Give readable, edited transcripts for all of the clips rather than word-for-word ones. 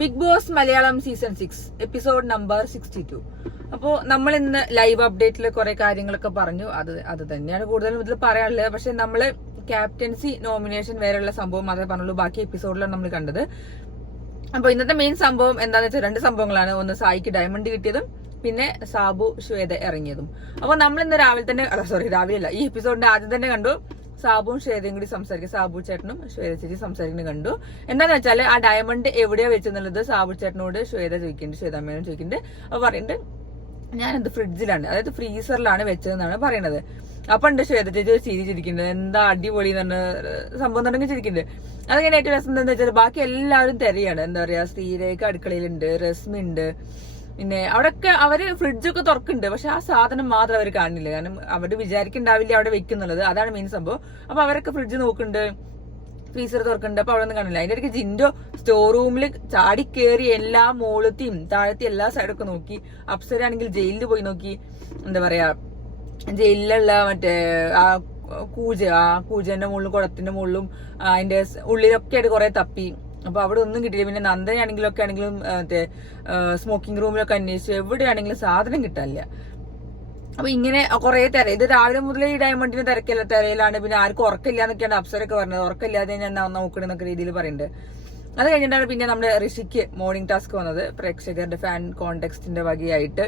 Big Boss Malayalam season 6 episode number 62. അപ്പോൾ നമ്മൾ ഇന്ന് ലൈവ് അപ്ഡേറ്റിൽ കുറെ കാര്യങ്ങളൊക്കെ പറഞ്ഞു. അത് തന്നെയാണ് കൂടുതലും ഇതിൽ പറയാനുള്ളത്. പക്ഷെ നമ്മള് ക്യാപ്റ്റൻസി നോമിനേഷൻ വരെയുള്ള സംഭവം മാത്രമേ പറഞ്ഞുള്ളൂ. ബാക്കി എപ്പിസോഡിലാണ് നമ്മൾ കണ്ടത്. അപ്പൊ ഇന്നത്തെ മെയിൻ സംഭവം എന്താണെന്ന് വെച്ചാൽ രണ്ട് സംഭവങ്ങളാണ്. ഒന്ന് സായിക്ക് ഡയമണ്ട് കിട്ടിയതും പിന്നെ സാബു ശ്വേത ഇറങ്ങിയതും. അപ്പൊ നമ്മൾ ഇന്ന് രാവിലെ തന്നെ രാവിലെ അല്ല, ഈ എപ്പിസോഡിന്റെ ആദ്യം തന്നെ കണ്ടു സാബുവും ശ്വേതയും കൂടി സംസാരിക്കും. സാബു ചേട്ടനും ശ്വേത ചേച്ചി സംസാരിക്കുന്നത് കണ്ടു. എന്താന്ന് വെച്ചാൽ ആ ഡയമണ്ട് എവിടെയാ വെച്ചെന്നുള്ളത് സാബു ചേട്ടനോട് ശ്വേത ചോദിക്കുന്നുണ്ട്, ശ്വേതാമ്മേനോട് ചോദിക്കുന്നുണ്ട്. അപ്പൊ പറയുന്നുണ്ട് ഞാനത് ഫ്രിഡ്ജിലാണ്, അതായത് ഫ്രീസറിലാണ് വെച്ചതെന്നാണ് പറയണത്. അപ്പൊ ഉണ്ട് ശ്വേത ചേച്ചി ഒരു ചിരി ചിരിക്കുന്നുണ്ട്, എന്താ അടിപൊളി എന്ന് സംഭവം തുടങ്ങി ചിരിക്കുന്നുണ്ട്. അതങ്ങനെ ഏറ്റവും രസം എന്താണെന്ന് വെച്ചാൽ ബാക്കി എല്ലാവരും തെരയാണ്. എന്താ പറയാ, സ്ത്രീരേഖ അടുക്കളയിലുണ്ട്, രശ്മി ഉണ്ട്, പിന്നെ അവിടെയൊക്കെ അവര് ഫ്രിഡ്ജൊക്കെ തുറക്കുന്നുണ്ട്. പക്ഷെ ആ സാധനം മാത്രം അവർ കാണില്ല. കാരണം അവര് വിചാരിക്കുന്നുണ്ടാവില്ല അവിടെ വെക്കുന്നുള്ളത്. അതാണ് മെയിൻ സംഭവം. അപ്പൊ അവരൊക്കെ ഫ്രിഡ്ജ് നോക്കുന്നുണ്ട്, ഫ്രീസർ തുറക്കുന്നുണ്ട്. അപ്പൊ അവിടെ ഒന്നും കാണില്ല. അതിന്റെ ഇടയ്ക്ക് ജിൻഡോ സ്റ്റോർ റൂമിൽ ചാടി കയറി എല്ലാ മോളത്തെയും താഴത്തെയും എല്ലാ സൈഡൊക്കെ നോക്കി. അപ്സരാണെങ്കിൽ ജയിലിൽ പോയി നോക്കി. എന്താ പറയാ, ജയിലിലുള്ള മറ്റേ ആ കൂജന്റെ മുകളിലും കുളത്തിന്റെ മുകളിലും അതിന്റെ ഉള്ളിലൊക്കെ ആയിട്ട് കുറെ തപ്പി. അപ്പൊ അവിടെ ഒന്നും കിട്ടിയില്ല. പിന്നെ ആണെങ്കിലും മറ്റേ സ്മോക്കിംഗ് റൂമിലൊക്കെ അന്വേഷിച്ചു, എവിടെയാണെങ്കിലും സാധനം കിട്ടാനില്ല. അപ്പൊ ഇങ്ങനെ കുറെ ഇത് രാവിലെ മുതലേ ഈ ഡയമണ്ടിന് തിരയിലാണ്. പിന്നെ ആർക്കും ഉറക്കില്ല എന്നൊക്കെയാണ് അപ്സരൊക്കെ പറഞ്ഞത്. ഉറക്കില്ലാതെ ഞാൻ നോക്കണെന്നൊക്കെ രീതിയിൽ പറയുന്നുണ്ട്. അത് കഴിഞ്ഞിട്ടാണ് പിന്നെ നമ്മുടെ ഋഷിക്ക് മോർണിംഗ് ടാസ്ക് വന്നത്. പ്രേക്ഷകരുടെ ഫാൻ കോണ്ടെക്സ്റ്റിന്റെ വകയായിട്ട്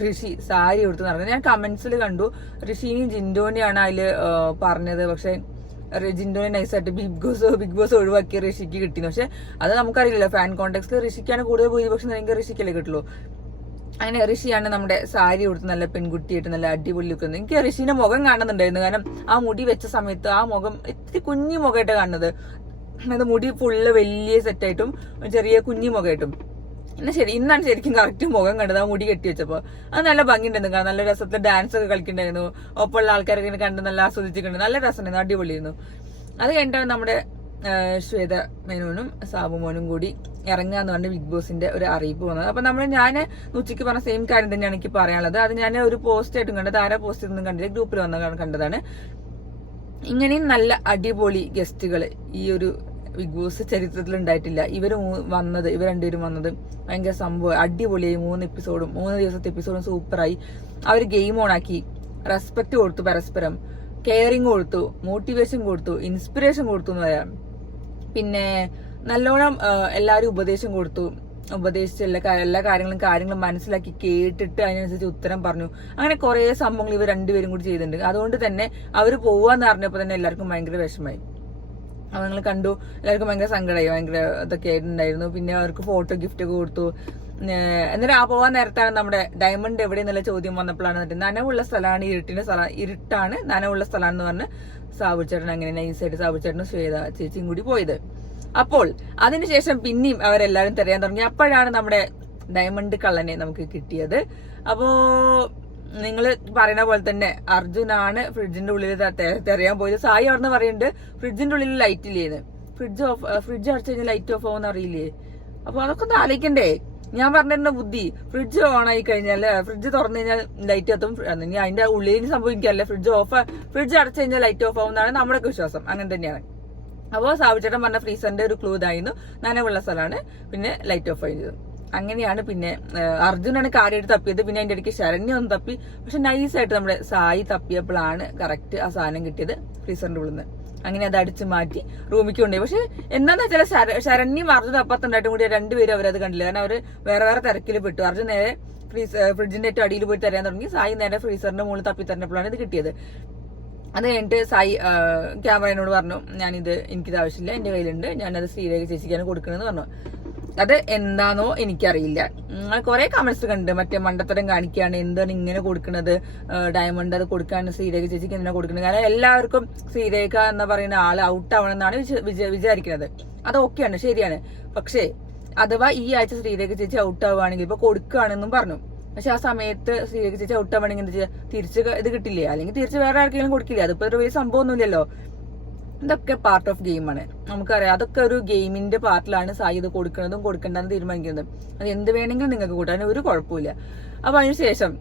ഋഷി സാരി കൊടുത്ത് നടന്നത്. ഞാൻ കമന്റ്സിൽ കണ്ടു ഋഷിനെയും ജിൻഡോനെയാണ് അതില് പറഞ്ഞത്. പക്ഷെ ജിൻഡോനെ നൈസായിട്ട് ബിഗ് ബോസ് ഒഴിവാക്കി ഋഷിക്ക് കിട്ടിയിരുന്നു. പക്ഷെ അത് നമുക്കറിയില്ലല്ലോ, ഫാൻ കോണ്ടെക്സ്റ്റിൽ ഋഷിക്കാണ് കൂടുതൽ ഭൂരിപക്ഷം എനിക്ക് ഋഷിക്കല്ലേ കിട്ടുള്ളൂ. അങ്ങനെ ഋഷിയാണ് നമ്മുടെ സാരി കൊടുത്ത് നല്ല പെൺകുട്ടിയായിട്ട് നല്ല അടിപൊളി ലുക്ക്. എനിക്ക് ഋഷിന്റെ മുഖം കാണുന്നുണ്ടായിരുന്നു. കാരണം ആ മുടി വെച്ച സമയത്ത് ആ മുഖം ഇത്തിരി കുഞ്ഞു മുഖമായിട്ട് കാണുന്നത്. അത് മുടി ഫുള്ള് വലിയ സെറ്റായിട്ടും ചെറിയ കുഞ്ഞു മുഖമായിട്ടും. ഇന്നാണ് ശരിക്കും കറക്റ്റ് മുഖം കണ്ടത്. ആ മുടി കെട്ടി വെച്ചപ്പോ അത് നല്ല ഭംഗിയുണ്ടായിരുന്നു. കാരണം നല്ല രസത്തിൽ ഡാൻസ് ഒക്കെ കളിക്കണ്ടായിരുന്നു. ഒപ്പമുള്ള ആൾക്കാരൊക്കെ കണ്ട് നല്ല ആസ്വദിച്ചിട്ടുണ്ട്. നല്ല രസമുണ്ടായിരുന്നു, അടിപൊളിയായിരുന്നു. അത് കഴിഞ്ഞിട്ടാണ് നമ്മുടെ ശ്വേത മേനോനും സാബു മോനും കൂടി ഇറങ്ങാന്ന് പറഞ്ഞ് ബിഗ് ബോസിന്റെ ഒരു അറിയിപ്പ് വന്നത്. അപ്പൊ ഞാൻ ഉച്ചയ്ക്ക് പറഞ്ഞ സെയിം കാര്യം തന്നെയാണ് എനിക്ക് പറയാനുള്ളത്. അത് ഞാൻ ഒരു പോസ്റ്റ് ആയിട്ടും കണ്ടത്, ആരാ പോസ്റ്റ് ഒന്നും കണ്ടില്ല, ഗ്രൂപ്പിൽ വന്ന കണ്ടതാണ്. ഇങ്ങനെയും നല്ല അടിപൊളി ഗസ്റ്റുകൾ ഈ ഒരു ബിഗ് ബോസ് ചരിത്രത്തിൽ ഉണ്ടായിട്ടില്ല. ഇവർ രണ്ടുപേരും വന്നത് ഭയങ്കര സംഭവം, അടിപൊളിയായി. 3 ദിവസത്തെ എപ്പിസോഡും സൂപ്പറായി. അവർ ഗെയിം ഓണാക്കി, റെസ്പെക്ട് കൊടുത്തു, പരസ്പരം കെയറിങ് കൊടുത്തു, മോട്ടിവേഷൻ കൊടുത്തു, ഇൻസ്പിറേഷൻ കൊടുത്തു എന്ന് പറയാം. പിന്നെ നല്ലോണം എല്ലാവരും ഉപദേശം കൊടുത്തു. ഉപദേശിച്ച എല്ലാ കാര്യങ്ങളും മനസ്സിലാക്കി കേട്ടിട്ട് അതിനനുസരിച്ച് ഉത്തരം പറഞ്ഞു. അങ്ങനെ കുറെ സംഭവങ്ങൾ ഇവർ രണ്ടുപേരും കൂടി ചെയ്തിട്ടുണ്ട്. അതുകൊണ്ട് തന്നെ അവർ പോവാന്ന് പറഞ്ഞപ്പോ തന്നെ എല്ലാവർക്കും ഭയങ്കര വിഷമമായി. അപ്പൊ നിങ്ങൾ കണ്ടു, എല്ലാവർക്കും ഭയങ്കര സങ്കടമായി, ഭയങ്കര ഇതൊക്കെ ആയിട്ടുണ്ടായിരുന്നു. പിന്നെ അവർക്ക് ഫോട്ടോ ഗിഫ്റ്റ് ഒക്കെ കൊടുത്തു. എന്നിട്ട് ആ പോവാൻ നേരത്താണ് നമ്മുടെ ഡയമണ്ട് എവിടെ എന്നുള്ള ചോദ്യം വന്നപ്പോഴാണ് നനവുള്ള സ്ഥലമാണ്, ഇരുട്ടാണ് നനവുള്ള സ്ഥലമാണെന്ന് പറഞ്ഞ് സാബുച്ചേട്ടൻ അങ്ങനെ നൈസായിട്ട് സാബുച്ചേട്ടനും ശ്വേത ചേച്ചിയും കൂടി പോയത്. അപ്പോൾ അതിനുശേഷം പിന്നെയും അവരെല്ലാരും തിരയാൻ തുടങ്ങി. അപ്പോഴാണ് നമ്മുടെ ഡയമണ്ട് കള്ളനെ നമുക്ക് കിട്ടിയത്. അപ്പോ നിങ്ങൾ പറയുന്ന പോലെ തന്നെ അർജുനാണ് ഫ്രിഡ്ജിന്റെ ഉള്ളിൽ തിരയാൻ പോയത്. സായി അവിടുന്ന് പറയുന്നുണ്ട് ഫ്രിഡ്ജിന്റെ ഉള്ളിൽ ലൈറ്റ് ഇല്ലേന്ന്. ഫ്രിഡ്ജ് അടച്ചു കഴിഞ്ഞാൽ ലൈറ്റ് ഓഫ് ആവുമെന്ന് അറിയില്ലേ? അപ്പൊ അതൊക്കെ ഒന്ന് ആലോചിക്കണ്ടേ? ഞാൻ പറഞ്ഞിരുന്ന ബുദ്ധി, ഫ്രിഡ്ജ് ഓൺ ആയി കഴിഞ്ഞാൽ, ഫ്രിഡ്ജ് തുറന്നു കഴിഞ്ഞാൽ ലൈറ്റ് എത്തും. ഇനി അതിന്റെ ഉള്ളിൽ സംഭവിക്കാല്ലേ, ഫ്രിഡ്ജ് അടച്ചു കഴിഞ്ഞാൽ ലൈറ്റ് ഓഫ് ആവും എന്നാണ് നമ്മുടെ വിശ്വാസം. അങ്ങനെ തന്നെയാണ്. അപ്പോൾ സാബുചേട്ടൻ പറഞ്ഞ ഫ്രീസറിന്റെ ഒരു ക്ലൂ ഇതായിരുന്നു, നനവുള്ള സ്ഥലമാണ്, പിന്നെ ലൈറ്റ് ഓഫ് ആയത്. അങ്ങനെയാണ് പിന്നെ അർജുനാണ് കാര്യമായിട്ട് തപ്പിയത്. പിന്നെ അതിന്റെ ഇടയ്ക്ക് ശരണ്യ ഒന്ന് തപ്പി. പക്ഷെ നൈസായിട്ട് നമ്മുടെ സായി തപ്പിയപ്പോഴാണ് കറക്റ്റ് ആ സാധനം കിട്ടിയത് ഫ്രീസറിന്റെ ഉള്ളിൽ നിന്ന്. അങ്ങനെ അത് അടിച്ചു മാറ്റി റൂമിക്ക് കൊണ്ടുപോയി. പക്ഷെ എന്താന്ന് വെച്ചാൽ ശരണ്യം അർജുൻ തപ്പത്തുണ്ടായിട്ടും കൂടി രണ്ടുപേരും അവരത് കണ്ടില്ല. കാരണം അവര് വേറെ തിരക്കിൽ പെട്ടു. അർജുൻ നേരെ ഫ്രിഡ്ജിന്റെ ഏറ്റവും അടിയിൽ പോയി തരാൻ തുടങ്ങി. സായി നേരെ ഫ്രീസറിന്റെ മുകളിൽ തപ്പി തരുന്നപ്പോഴാണ് ഇത് കിട്ടിയത്. അത് കഴിഞ്ഞിട്ട് സായി ക്യാമറയോട് പറഞ്ഞു, എനിക്കിത് ആവശ്യമില്ല, എന്റെ കയ്യിലുണ്ട്, ഞാനത് ശ്രീരേഖ ചേച്ചിക്കാണ് കൊടുക്കണമെന്ന് പറഞ്ഞു. അത് എന്താണോ എനിക്കറിയില്ല. കുറെ കമന്റ്സ് കണ്ട് മറ്റേ മണ്ടത്തരം കാണിക്കുകയാണ്, എന്താണ് ഇങ്ങനെ കൊടുക്കുന്നത്, ഡയമണ്ട് അത് കൊടുക്കാണ് ശ്രീരേഖ ചേച്ചിക്ക് എന്തിനാ കൊടുക്കുന്നത്. കാരണം എല്ലാവർക്കും ശ്രീരേഖ എന്ന് പറയുന്ന ആള് ഔട്ട് ആവണമെന്നാണ് വിചാരിക്കുന്നത്. അത് ഓക്കെയാണ്, ശരിയാണ്. പക്ഷേ അഥവാ ഈ ആഴ്ച ശ്രീരേഖ ചേച്ചി ഔട്ട് ആവുകയാണെങ്കിൽ ഇപ്പൊ കൊടുക്കുകയാണെന്നും പറഞ്ഞു. പക്ഷെ ആ സമയത്ത് ശ്രീരേഖ ചേച്ചി ഔട്ട് ആവുകയാണെങ്കിൽ എന്താ ചെയ്യുക, തിരിച്ച് ഇത് കിട്ടില്ലേ, അല്ലെങ്കിൽ തിരിച്ച് വേറെ ആർക്കെങ്കിലും കൊടുക്കില്ലേ? അതിപ്പോ ഒരു വലിയ സംഭവമൊന്നുമില്ലല്ലോ. ഇതൊക്കെ പാർട്ട് ഓഫ് ഗെയിമാണ്, നമുക്കറിയാം. അതൊക്കെ ഒരു ഗെയിമിന്റെ പാർട്ടിലാണ് സായി ഇത് കൊടുക്കുന്നതും കൊടുക്കേണ്ടതെന്ന് തീരുമാനിക്കുന്നതും. അത് എന്ത് വേണമെങ്കിലും നിങ്ങൾക്ക് കൂട്ടാൻ ഒരു കുഴപ്പമില്ല. അപ്പൊ അതിനുശേഷം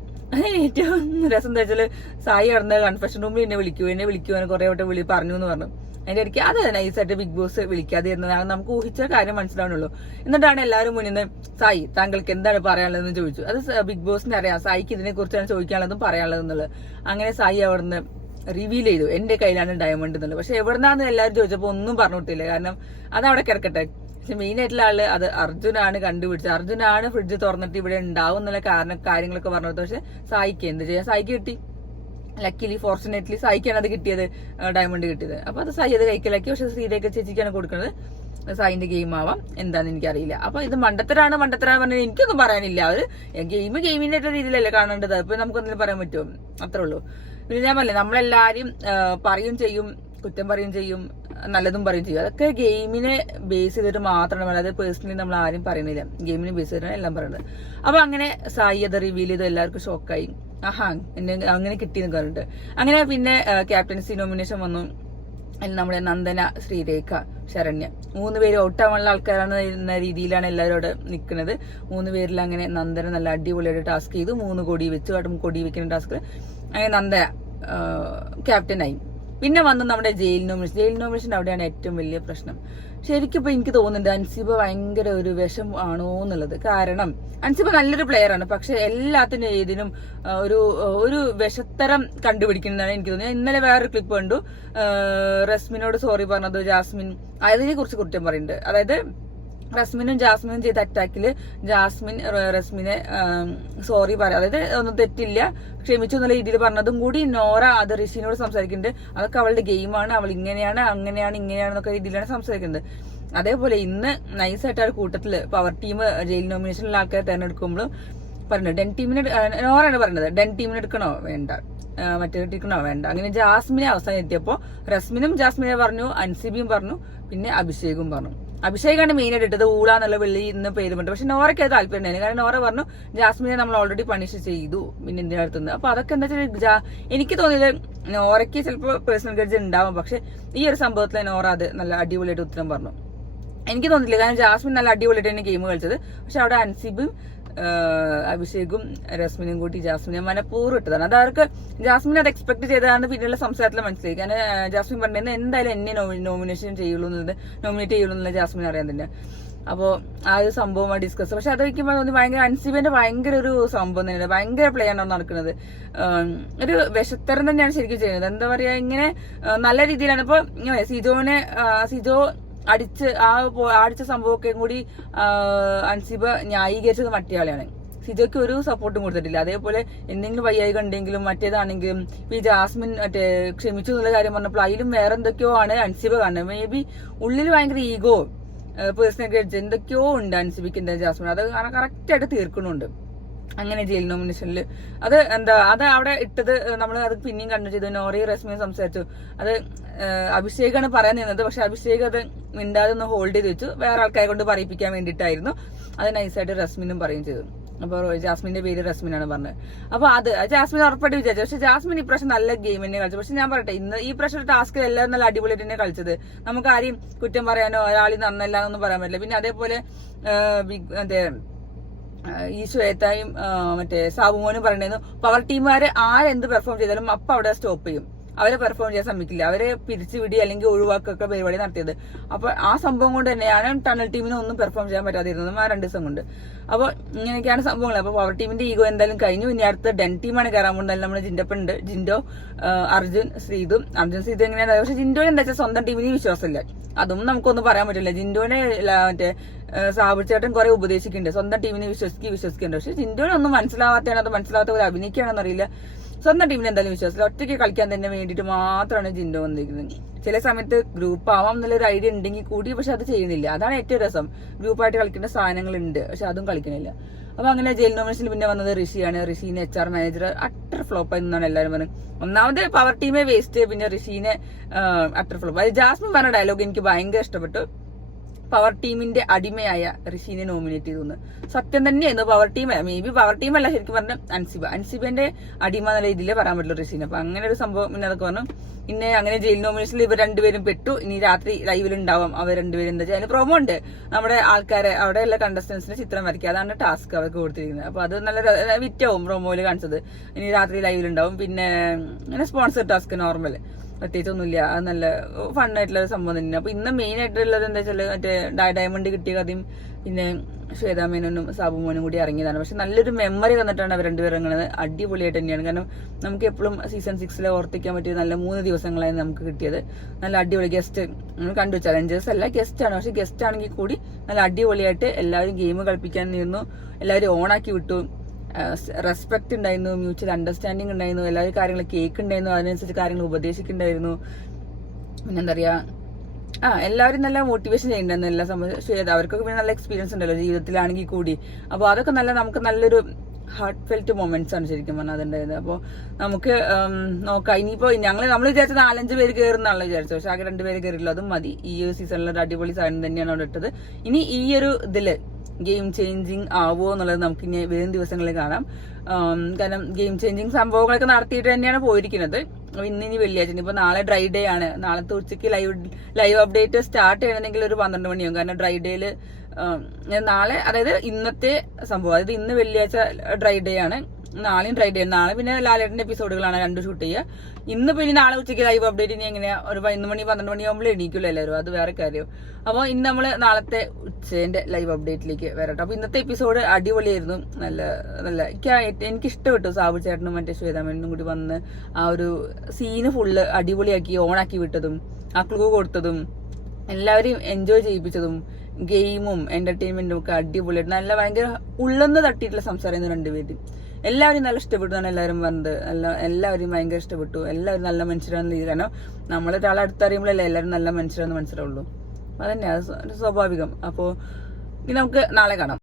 ഏറ്റവും രസം എന്താ വെച്ചാല് സായി കടന്ന കൺഫെഷൻ റൂമിൽ എന്നെ വിളിക്കൂ കുറെ വട്ടം പറഞ്ഞു എന്ന് പറഞ്ഞു. അതിന്റെ ഇടയ്ക്ക് അത് നൈസായിട്ട് ബിഗ് ബോസ് വിളിക്കാതെ ഇരുന്നതാണ് നമുക്ക് ഊഹിച്ച കാര്യം മനസ്സിലാവുന്നുള്ളൂ. എന്നിട്ടാണ് എല്ലാവരും മുന്നിൽ നിന്ന് സായി താങ്കൾക്ക് എന്താണ് പറയാനുള്ളതെന്ന് ചോദിച്ചു. അത് ബിഗ് ബോസിന് അറിയാം സായിക്ക് ഇതിനെ കുറിച്ചാണ് ചോദിക്കാനുള്ളതും പറയാനുള്ളതെന്നുള്ളത്. അങ്ങനെ സായി അവിടുന്ന് റിവീൽ ചെയ്തു എന്റെ കയ്യിലാണ് ഡയമണ്ട് എന്നുള്ളത്. പക്ഷെ എവിടുന്നാന്ന് എല്ലാവരും ചോദിച്ചപ്പോൾ ഒന്നും പറഞ്ഞു കൊടുത്തില്ല. കാരണം അതവിടെ കിടക്കട്ടെ. പക്ഷെ മെയിൻ ആയിട്ടുള്ള ആള് അത് അർജുനാണ് കണ്ടുപിടിച്ചത്. അർജുനാണ് ഫ്രിഡ്ജ് തുറന്നിട്ട് ഇവിടെ ഉണ്ടാവും എന്നുള്ള കാര്യങ്ങളൊക്കെ പറഞ്ഞു കൊടുത്തത്. പക്ഷെ സായിക്ക് എന്ത് ചെയ്യാൻ, സായിക്ക് കിട്ടി. ലക്കിലി ഫോർച്ചുനേറ്റ്ലി സായിക്കാണ് അത് കിട്ടിയത്, ഡയമണ്ട് കിട്ടിയത്. അപ്പൊ അത് സായി അത് കൈക്കലാക്കി. പക്ഷെ ശ്രീരേഖ ചേച്ചിക്കാണ് കൊടുക്കുന്നത്. സായിന്റെ ഗെയിം ആവാം, എന്താന്ന് എനിക്കറിയില്ല. അപ്പൊ ഇത് മണ്ടത്തരാണ് പറഞ്ഞാൽ എനിക്കൊന്നും പറയാനില്ല. അവര് ഗെയിമിന്റെ രീതിയിലല്ലേ കാണേണ്ടത്. അപ്പൊ നമുക്കൊന്നും പറയാൻ പറ്റുമോ? അത്രേ ഉള്ളൂ. പിന്നെ ഞാൻ പറഞ്ഞില്ലേ, നമ്മളെല്ലാരും പറയും ചെയ്യും, കുറ്റം പറയും ചെയ്യും, നല്ലതും പറയും ചെയ്യും. അതൊക്കെ ഗെയിമിനെ ബേസ് ചെയ്തിട്ട് മാത്രമാണ് പറയുന്നത്. അത് പേഴ്സണലി നമ്മൾ ആരും പറയുന്നില്ല, ഗെയിമിനെ ബേസ് ചെയ്തിട്ടാണ് എല്ലാം പറയുന്നത്. അപ്പൊ അങ്ങനെ സായി അത് റിവീൽ ചെയ്ത് എല്ലാവർക്കും ഷോക്കായി. ആഹാ എന്നെ അങ്ങനെ കിട്ടിയെന്ന് പറഞ്ഞിട്ട് അങ്ങനെ പിന്നെ ക്യാപ്റ്റൻസി നോമിനേഷൻ വന്നു. അതിൽ നമ്മുടെ നന്ദന, ശ്രീരേഖ, ശരണ്യ 3 പേര് ഔട്ടാവാനുള്ള ആൾക്കാരാണ് എന്ന രീതിയിലാണ് എല്ലാവരോട് നിൽക്കുന്നത്. 3 പേരിൽ അങ്ങനെ നന്ദന നല്ല അടിപൊളിയായിട്ട് ടാസ്ക് ചെയ്തു. 3 കൊടി വെച്ചു, കൊടി വെക്കുന്ന ടാസ്ക്. അങ്ങനെ നന്ദന ക്യാപ്റ്റനായി. പിന്നെ വന്ന് നമ്മുടെ ജയിൽ നോമിനേഷൻ അവിടെയാണ് ഏറ്റവും വലിയ പ്രശ്നം. ശരിക്കും ഇപ്പൊ എനിക്ക് തോന്നുന്നുണ്ട് അൻസിബ ഭയങ്കര ഒരു വിഷം ആണോ എന്നുള്ളത്. കാരണം അൻസിബ നല്ലൊരു പ്ലെയർ ആണ്, പക്ഷെ എല്ലാത്തിനും ഏതിനും ഒരു വിഷത്തരം കണ്ടുപിടിക്കുന്നതാണ് എനിക്ക് തോന്നുന്നത്. ഇന്നലെ വേറൊരു ക്ലിപ്പ് കണ്ടു, റസ്മിനോട് സോറി പറഞ്ഞത് ജാസ്മിൻ അതിനെ കുറിച്ച് കുറ്റം പറയുന്നുണ്ട്. അതായത് റസ്മിനും ജാസ്മിനും ചെയ്ത അറ്റാക്കില് ജാസ്മിൻ റസ്മിനെ സോറി പറയാം, അതായത് ഒന്നും തെറ്റില്ല ക്ഷമിച്ചു എന്നുള്ള രീതിയിൽ പറഞ്ഞതും കൂടി നോറ അത് ഋഷിനോട് സംസാരിക്കുന്നുണ്ട്. അതൊക്കെ അവളുടെ ഗെയിമാണ്, അവൾ ഇങ്ങനെയാണ് ഇങ്ങനെയാണെന്നൊക്കെ രീതിയിലാണ് സംസാരിക്കുന്നത്. അതേപോലെ ഇന്ന് നൈസായിട്ട് ആ കൂട്ടത്തില് പവർ ടീം ജയിൽ നോമിനേഷനിലുള്ള ആൾക്കാരെ തെരഞ്ഞെടുക്കുമ്പോഴും പറഞ്ഞു ഡെൻ ടീമിനെ, നോറാണ് പറഞ്ഞത് ഡെൻ ടീമിനെ എടുക്കണോ വേണ്ട, മറ്റേ എടുക്കണോ വേണ്ട. അങ്ങനെ ജാസ്മിനെ അവസാനം എത്തിയപ്പോ റസ്മിനും ജാസ്മിനെ പറഞ്ഞു, അൻസിബിയും പറഞ്ഞു, പിന്നെ അഭിഷേകും പറഞ്ഞു. അഭിഷേകാണ് മെയിൻ ആയിട്ട് ഇട്ടത്, ഊളാന്നുള്ള വെള്ളി ഇന്ന് പേര് പറഞ്ഞു. പക്ഷെ നോറയ്ക്ക് അത് താല്പര്യം ഉണ്ടായിരുന്നു. കാരണം നോറ പറഞ്ഞു ജാസ്മിനെ നമ്മൾ ഓൾറെഡി പണിഷ് ചെയ്തു, പിന്നെ എന്തിനാ അടുത്തുനിന്ന്. അപ്പൊ അതൊക്കെ എന്താ വെച്ചാൽ എനിക്ക് തോന്നിയത് നോറയ്ക്ക് ചിലപ്പോൾ പേഴ്സണൽ ഗ്രഡ്ജ് ഉണ്ടാവും. പക്ഷെ ഈ ഒരു സംഭവത്തിൽ നോറ അത് നല്ല അടിപൊളിയായിട്ട് ഉത്തരം പറഞ്ഞു. എനിക്ക് തോന്നിയില്ല, കാരണം ജാസ്മിൻ നല്ല അടിപൊളിയായിട്ട് തന്നെ ഗെയിം കളിച്ചത്. പക്ഷെ അവിടെ അൻസിബും അഭിഷേകും റസ്മിനും കൂട്ടി ജാസ്മിനെ മനഃപൂർവ്വം ഇട്ടതാണ്. അത് അവർക്ക് ജാസ്മിൻ അത് എക്സ്പെക്ട് ചെയ്തതാണ് പിന്നെയുള്ള സംസാരത്തിൽ മനസ്സിലായി. കാരണം ജാസ്മിൻ പറഞ്ഞത് എന്തായാലും എന്നെ നോമിനേറ്റ് ചെയ്യുള്ളൂ എന്നുള്ള ജാസ്മിൻ അറിയാൻ തന്നെ. അപ്പോ ആ ഒരു സംഭവം ഡിസ്കസ്. പക്ഷെ അത് വയ്ക്കുമ്പോൾ തോന്നി ഭയങ്കര അൻസിബിന്റെ ഭയങ്കര ഒരു സംഭവം തന്നെയാണ്, ഭയങ്കര പ്ലേ ആണ് നടക്കുന്നത്. ഒരു വിഷത്തരം തന്നെയാണ് ശരിക്കും ചെയ്യുന്നത്. എന്താ പറയാ, ഇങ്ങനെ നല്ല രീതിയിലാണ്. ഇപ്പൊ സിജോ അടിച്ച സംഭവമൊക്കെ കൂടി അൻസിബ ന്യായീകരിച്ചത് മറ്റേയാളെയാണ്. സിജോയ്ക്ക് ഒരു സപ്പോർട്ടും കൊടുത്തിട്ടില്ല. അതേപോലെ എന്തെങ്കിലും വയ്യായിക ഉണ്ടെങ്കിലും മറ്റേതാണെങ്കിലും ഈ ജാസ്മിൻ ക്ഷമിച്ചു എന്നുള്ള കാര്യം പറഞ്ഞപ്പോൾ അതിലും വേറെ എന്തൊക്കെയോ ആണ് അൻസിബ കാണുന്നത്. മേ ബി ഉള്ളിൽ ഭയങ്കര ഈഗോ, പേഴ്സണൽ ഗ്രഡ്ജ് എന്തൊക്കെയോ ഉണ്ട് അൻസിബിക്ക്. എന്താ ജാസ്മിൻ അത് കറക്റ്റ് ആയിട്ട് തീർക്കണുണ്ട്. അങ്ങനെ ജയിൽ നോമിനേഷനിൽ അത് അവിടെ ഇട്ടത് നമ്മൾ അത് പിന്നെയും കണ്ടു ചെയ്തു. നോറി റസ്മിയും സംസാരിച്ചു. അത് അഭിഷേകാണ് പറയാൻ നിന്നത്. പക്ഷെ അഭിഷേക് അത് മിണ്ടാതെ ഒന്ന് ഹോൾഡ് ചെയ്ത് വെച്ചു, വേറെ ആൾക്കാരെ കൊണ്ട് പറയിപ്പിക്കാൻ വേണ്ടിയിട്ടായിരുന്നു. അത് നൈസായിട്ട് റസ്മിനും പറയും ചെയ്തു. അപ്പൊ ജാസ്മിന്റെ പേര് റസ്മിനാണ് പറഞ്ഞത്. അപ്പൊ അത് ജാസ്മിൻ ഉറപ്പായിട്ട് വിചാരിച്ചു. പക്ഷെ ജാസ്മിൻ ഇപ്രാവശ്യം നല്ല ഗെയിം തന്നെ കളിച്ചു. പക്ഷെ ഞാൻ പറയട്ടെ, ഇന്ന് ഈ പ്രാവശ്യം ടാസ്കിൽ എല്ലാവരും നല്ല അടിപൊളിയായിട്ട് തന്നെ കളിച്ചത്. നമുക്ക് ആരെയും കുറ്റം പറയാനോ ഒരാളി നന്നല്ല എന്നൊന്നും പറയാൻ പറ്റില്ല. പിന്നെ അതേപോലെ മറ്റേ ഈ ശ്വേതായും മറ്റേ സാബുമോനും പറയണേന്നു പവർ ടീമുകാര് ആരെന്ത് പെർഫോം ചെയ്താലും അപ്പൊ അവിടെ സ്റ്റോപ്പ് ചെയ്യും, അവരെ പെർഫോം ചെയ്യാൻ സമ്മതിക്കില്ല, അവരെ പിരിച്ചുവിടി അല്ലെങ്കിൽ ഒഴിവാക്കൊക്കെ പരിപാടി നടത്തിയത്. അപ്പൊ ആ സംഭവം കൊണ്ട് തന്നെയാണ് ടണൽ ടീമിന് ഒന്നും പെർഫോം ചെയ്യാൻ പറ്റാതിരുന്നത് ആ 2 ദിവസം കൊണ്ട്. അപ്പൊ ഇങ്ങനെയൊക്കെയാണ് സംഭവങ്ങൾ. അപ്പൊ പവർ ടീമിന്റെ ഈഗോ എന്തായാലും കഴിഞ്ഞു. ഇനി അടുത്ത ഡെൻ ടീമാണ് കയറാൻ പോകുന്നത്. നമ്മുടെ ജിൻഡപ്പുണ്ട്, ജിൻഡോ, അർജുൻ ശ്രീതു എങ്ങനെയാണ്. പക്ഷെ ജിൻഡോ എന്താ വെച്ചാൽ സ്വന്തം ടീമിന് വിശ്വാസമില്ല, അതും നമുക്കൊന്നും പറയാൻ പറ്റില്ല. ജിൻഡോനെ മറ്റേ സാബുചേട്ടൻ കുറെ ഉപദേശിക്കുന്നുണ്ട്, സ്വന്തം ടീമിനെ വിശ്വസിക്കുന്നുണ്ട്. പക്ഷെ ജിൻഡോനെ ഒന്നും മനസ്സിലാവാത്തതാണ്, അത് മനസ്സിലാവാത്ത പോലെ അഭിനയിക്കുകയാണെന്ന് അറിയില്ല. സ്വന്തം ടീമിന് എന്തായാലും വിശ്വാസമില്ല, ഒറ്റയ്ക്ക് കളിക്കാൻ തന്നെ വേണ്ടിയിട്ട് മാത്രമാണ് ജിൻഡോ വന്നിരിക്കുന്നത്. ചില സമയത്ത് ഗ്രൂപ്പ് ആവാം എന്നുള്ളൊരു ഐഡിയ ഉണ്ടെങ്കിൽ കൂടി പക്ഷെ അത് ചെയ്യുന്നില്ല. അതാണ് ഏറ്റവും രസം. ഗ്രൂപ്പായിട്ട് കളിക്കേണ്ട സാധനങ്ങളുണ്ട്, പക്ഷെ അതും കളിക്കണില്ല. അപ്പൊ അങ്ങനെ ജയിൽ നോമിനേഷനിൽ പിന്നെ വന്നത് ഋഷിയാണ്. ഋഷീനെ HR മാനേജർ അട്ടർ ഫ്ലോപ്പ് എന്നാണ് എല്ലാവരും പറഞ്ഞത്. ഒന്നാമത് പവർ ടീമെ വേസ്റ്റ്, പിന്നെ ഋഷീനെ അട്ടർ ഫ്ലോപ്പ്. അത് ജാസ്മിൻ പറഞ്ഞ ഡയലോഗ് എനിക്ക് ഭയങ്കര ഇഷ്ടപ്പെട്ടു. പവർ ടീമിന്റെ അടിമയായ ഋഷീനെ നോമിനേറ്റ് ചെയ്തു. സത്യം തന്നെയായിരുന്നു. Power team may be power team അല്ല ശരിക്കും പറഞ്ഞ അൻസിബന്റെ അടിമ എന്ന രീതിയിലേ പറയാൻ പറ്റുള്ളൂ ഋഷീനെ. അപ്പൊ അങ്ങനെ ഒരു സംഭവം പിന്നെ അതൊക്കെ പറഞ്ഞു. പിന്നെ അങ്ങനെ ജയിൽ നോമിനേഷനിൽ ഇവർ 2 പേരും പെട്ടു. ഇനി രാത്രി ലൈവിൽ ഉണ്ടാവും അവർ 2 പേരും. എന്താ വെച്ചാൽ അതിന് പ്രൊമോ ഉണ്ട്, നമ്മുടെ ആൾക്കാരെ അവിടെയുള്ള കണ്ടസ്റ്റൻസിന്റെ ചിത്രം വരയ്ക്കുക, അതാണ് ടാസ്ക് അവർക്ക് കൊടുത്തിരിക്കുന്നത്. അപ്പൊ അത് നല്ല വിറ്റാവും പ്രൊമോയിൽ കാണിച്ചത്. ഇനി രാത്രി ലൈവിൽ ഉണ്ടാവും. പിന്നെ അങ്ങനെ സ്പോൺസർ ടാസ്ക് നോർമൽ. പ്രത്യേകിച്ചൊന്നുമില്ല. അത് നല്ല ഫണ്ണായിട്ടുള്ള ഒരു സംഭവം തന്നെ. അപ്പൊ ഇന്ന് മെയിൻ ആയിട്ടുള്ളത് എന്താ വെച്ചാൽ മറ്റേ ഡയമണ്ട് കിട്ടിയ കഥയും പിന്നെ ശ്വേതാ മേനോനും സാബു മോനും കൂടി ഇറങ്ങിയതാണ്. പക്ഷെ നല്ലൊരു മെമ്മറി വന്നിട്ടാണ് അവർ രണ്ടുപേരും ഇറങ്ങുന്നത്. അടിപൊളിയായിട്ട് തന്നെയാണ്. കാരണം നമുക്ക് എപ്പോഴും സീസൺ 6 ഓർത്തിക്കാൻ പറ്റിയ നല്ല 3 ദിവസങ്ങളായി നമുക്ക് കിട്ടിയത്. നല്ല അടിപൊളി ഗസ്റ്റ് കണ്ടു. ചലഞ്ചേഴ്സ് അല്ല, ഗസ്റ്റ് ആണ്. പക്ഷെ ഗസ്റ്റ് ആണെങ്കിൽ കൂടി നല്ല അടിപൊളിയായിട്ട് എല്ലാവരും ഗെയിം കളിപ്പിക്കാൻ നിന്നു. എല്ലാവരും ഓണാക്കി വിട്ടു. റെസ്പെക്ട് ഉണ്ടായിരുന്നു, മ്യൂച്വൽ അണ്ടർസ്റ്റാൻഡിങ് ഉണ്ടായിരുന്നു, എല്ലാവരും കാര്യങ്ങൾ കേൾക്കുന്നുണ്ടായിരുന്നു, അതിനനുസരിച്ച് കാര്യങ്ങൾ ഉപദേശിക്കുന്നുണ്ടായിരുന്നു. പിന്നെന്താ പറയാ, എല്ലാവരും നല്ല മോട്ടിവേഷൻ ചെയ്യുന്നുണ്ടായിരുന്നു എല്ലാ സംബന്ധിച്ച്. അവർക്കൊക്കെ പിന്നെ നല്ല എക്സ്പീരിയൻസ് ഉണ്ടല്ലോ ജീവിതത്തിലാണെങ്കിൽ കൂടി. അപ്പൊ അതൊക്കെ നമുക്ക് നല്ലൊരു ഹാർട്ട് ഫെൽറ്റ് മൊമെന്റ്സ് ആണ് ശരിക്കും പറഞ്ഞാൽ അതുണ്ടായിരുന്നത്. അപ്പോൾ നമുക്ക് നോക്കാം. ഇനിയിപ്പോ നമ്മൾ വിചാരിച്ച 4-5 പേര് കയറുന്നാണല്ലോ വിചാരിച്ചത്. പക്ഷെ ആകെ 2 പേര് കയറില്ല. അതും മതി. ഈ ഒരു സീസണിൽ ഒരു അടിപൊളി സാധനം തന്നെയാണ് അവിടെ ഇട്ടത്. ഇനി ഈ ഒരു ഇതില് ഗെയിം ചേഞ്ചിങ് ആവോ എന്നുള്ളത് നമുക്ക് ഇനി വരും ദിവസങ്ങളിൽ കാണാം. കാരണം ഗെയിം ചേഞ്ചിങ് സംഭവങ്ങളൊക്കെ നടത്തിയിട്ട് തന്നെയാണ് പോയിരിക്കുന്നത്. ഇനി വെള്ളിയാഴ്ച, ഇപ്പൊ നാളെ ഡ്രൈ ഡേ ആണ്. നാളത്തെ ഉച്ചയ്ക്ക് ലൈവ് അപ്ഡേറ്റ് സ്റ്റാർട്ട് ചെയ്യണമെങ്കിൽ ഒരു 12 മണിയാവും. കാരണം ഡ്രൈ ഡേയില് നാളെ, അതായത് ഇന്നത്തെ സംഭവം, അതായത് ഇന്ന് വെള്ളിയാഴ്ച ഡ്രൈ ഡേ ആണ്, നാളെയും ഡ്രൈ ഡേ. നാളെ പിന്നെ ലാലേട്ടന്റെ എപ്പിസോഡുകളാണ് 2 ഷൂട്ട് ചെയ്യുക. ഇന്ന് പിന്നെ നാളെ ഉച്ചയ്ക്ക് ലൈവ് അപ്ഡേറ്റ് ഇനി എങ്ങനെയാ ഒരു 11 മണി 12 മണിയാകുമ്പോൾ എണീക്കുമല്ലോ എല്ലാവരും, അത് വേറെ കാര്യം. അപ്പോൾ ഇന്ന് നമ്മള് നാളത്തെ ഉച്ചേന്റെ ലൈവ് അപ്ഡേറ്റിലേക്ക് വരട്ടെ. അപ്പൊ ഇന്നത്തെ എപ്പിസോഡ് അടിപൊളിയായിരുന്നു. നല്ല എനിക്ക് ഇഷ്ടപ്പെട്ടു. സാബു ചേട്ടനും മറ്റേ ശ്വേതാമേനും കൂടി വന്ന് ആ ഒരു സീന് ഫുള്ള് അടിപൊളിയാക്കി ഓണാക്കി വിട്ടതും ആ ക്ലൂ കൊടുത്തതും എല്ലാവരെയും എൻജോയ് ചെയ്യിപ്പിച്ചതും ഗെയിമും എന്റർടൈൻമെന്റും ഒക്കെ അടിപൊളിയായിട്ട് നല്ല ഭയങ്കര ഉള്ളെന്ന് തട്ടിയിട്ടുള്ള സംസാരം രണ്ടുപേരും. എല്ലാവരും നല്ല ഇഷ്ടപ്പെട്ടു എന്നാണ് എല്ലാവരും പറഞ്ഞത്. എല്ലാവരും ഭയങ്കര ഇഷ്ടപ്പെട്ടു. എല്ലാവരും നല്ല മനുഷ്യരാണെന്ന്. കാരണം നമ്മളൊരാളെ അടുത്തറിയുമ്പോഴല്ലേ എല്ലാവരും നല്ല മനുഷ്യരാണെന്ന് മനസ്സിലാവുള്ളൂ. അതന്നെ, അത് സ്വാഭാവികം. അപ്പോൾ ഇനി നമുക്ക് നാളെ കാണാം.